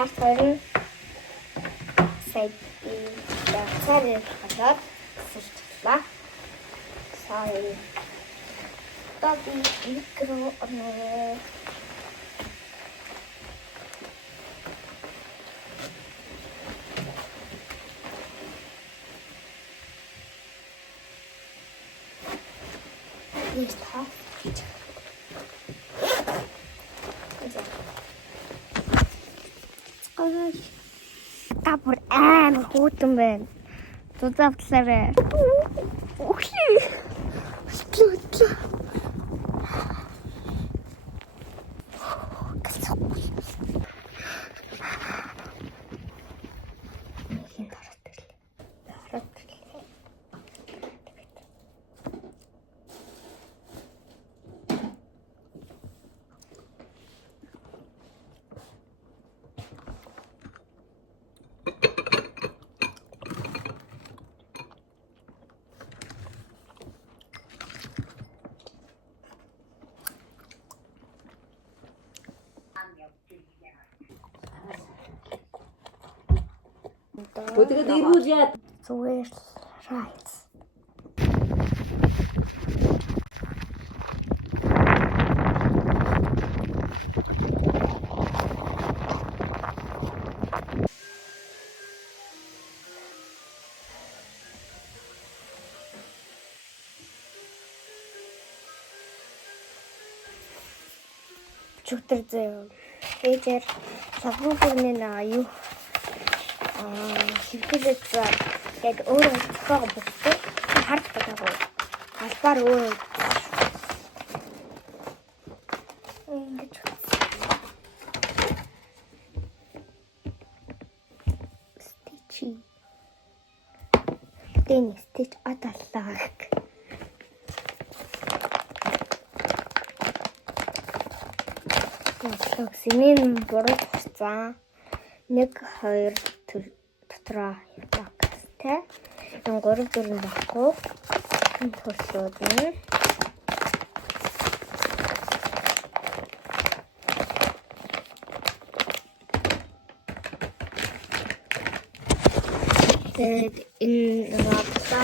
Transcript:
Part 2 нь сая царай болоод сэлчлээ. Сая таби микро Есть хафт. Капур хутан байна. Тузавтлаарай. Окей. Сплүтлээ. Өдөрт ирүүл яа. Зүгээр rice. Чүтэр зөө. Ээжээр савгууны юу хилгэлээд яг өөрөө зохиогоо бүгдээ харддаг аа. Албаар өөрөө ингэж стичи. Тэний стич аталлаг. Яг синэн буруу хуцаа 1 2 дотроо багтай. Yung 3 4 байхгүй. Энэ төрлүүд нь тэгээд энэ